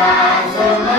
Father.